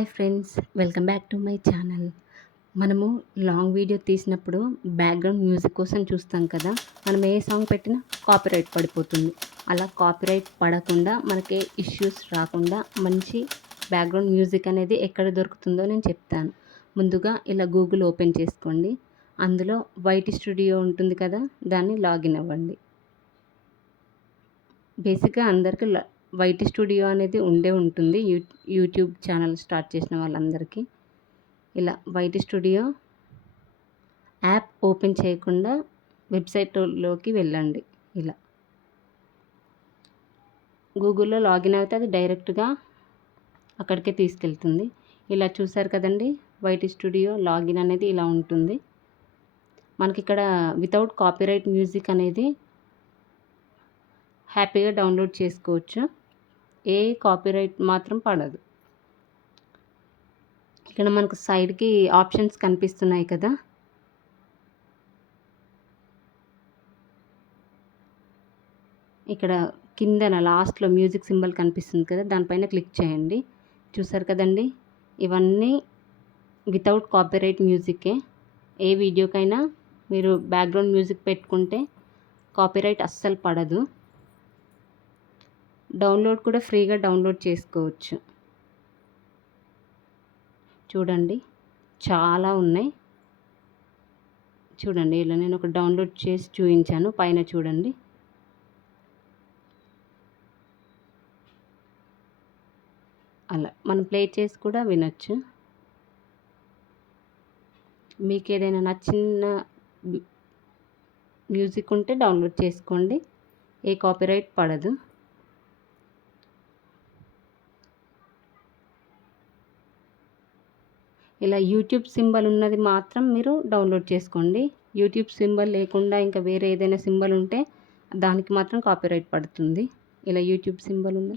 Hi friends, welcome back to my channel. మనము long video తీసినప్పుడు background music కోసం చూస్తాం కదా. మనం ఏ సాంగ్ పెట్టినా కాపీరైట్ పడిపోతుంది. అలా కాపీరైట్ పడకుండా మనకి ఇష్యూస్ రాకుండా మంచి బ్యాక్గ్రౌండ్ మ్యూజిక్ అనేది ఎక్కడ దొరుకుతుందో నేను చెప్తాను. ముందుగా ఇలా గూగుల్ ఓపెన్ చేసుకోండి. అందులో వైటీ స్టూడియో ఉంటుంది కదా, దాన్ని లాగిన్ అవ్వండి. బేసిక్గా అందరికీ వైటీ స్టూడియో అనేది ఉంటుంది యూట్యూబ్ ఛానల్ స్టార్ట్ చేసిన వాళ్ళందరికీ. ఇలా వైటీ స్టూడియో యాప్ ఓపెన్ చేయకుండా వెబ్సైట్లోకి వెళ్ళండి. ఇలా గూగుల్లో లాగిన్ అయితే అది డైరెక్ట్గా అక్కడికే తీసుకెళ్తుంది. ఇలా చూసారు కదండి, వైటీ స్టూడియో లాగిన్ అనేది ఇలా ఉంటుంది. మనకి ఇక్కడ వితౌట్ కాపీరైట్ మ్యూజిక్ అనేది హ్యాపీగా డౌన్లోడ్ చేసుకోవచ్చు. ఏ కాపీరైట్ మాత్రం పడదు. ఇక్కడ మనకు సైడ్కి ఆప్షన్స్ కనిపిస్తున్నాయి కదా, ఇక్కడ కిందన లాస్ట్లో మ్యూజిక్ సింబల్ కనిపిస్తుంది కదా, దానిపైన క్లిక్ చేయండి. చూసారు కదండి, ఇవన్నీ వితౌట్ కాపీరైట్ మ్యూజికే. ఏ వీడియోకైనా మీరు బ్యాక్గ్రౌండ్ మ్యూజిక్ పెట్టుకుంటే కాపీరైట్ అస్సలు పడదు. డౌన్లోడ్ కూడా ఫ్రీగా డౌన్లోడ్ చేసుకోవచ్చు. చూడండి, చాలా ఉన్నాయి. చూడండి, ఇలా నేను ఒక డౌన్లోడ్ చేసి చూపించాను. పైన చూడండి, అలా మనం ప్లే చేసి కూడా వినొచ్చు. మీకు ఏదైనా నచ్చిన మ్యూజిక్ ఉంటే డౌన్లోడ్ చేసుకోండి, ఏ కాపీరైట్ పడదు. ఇలా యూట్యూబ్ సింబల్ ఉన్నది మాత్రం మీరు డౌన్లోడ్ చేసుకోండి. యూట్యూబ్ సింబల్ లేకుండా ఇంకా వేరే ఏదైనా సింబల్ ఉంటే దానికి మాత్రం కాపీరైట్ పడుతుంది. ఇలా యూట్యూబ్ సింబల్ ఉంది.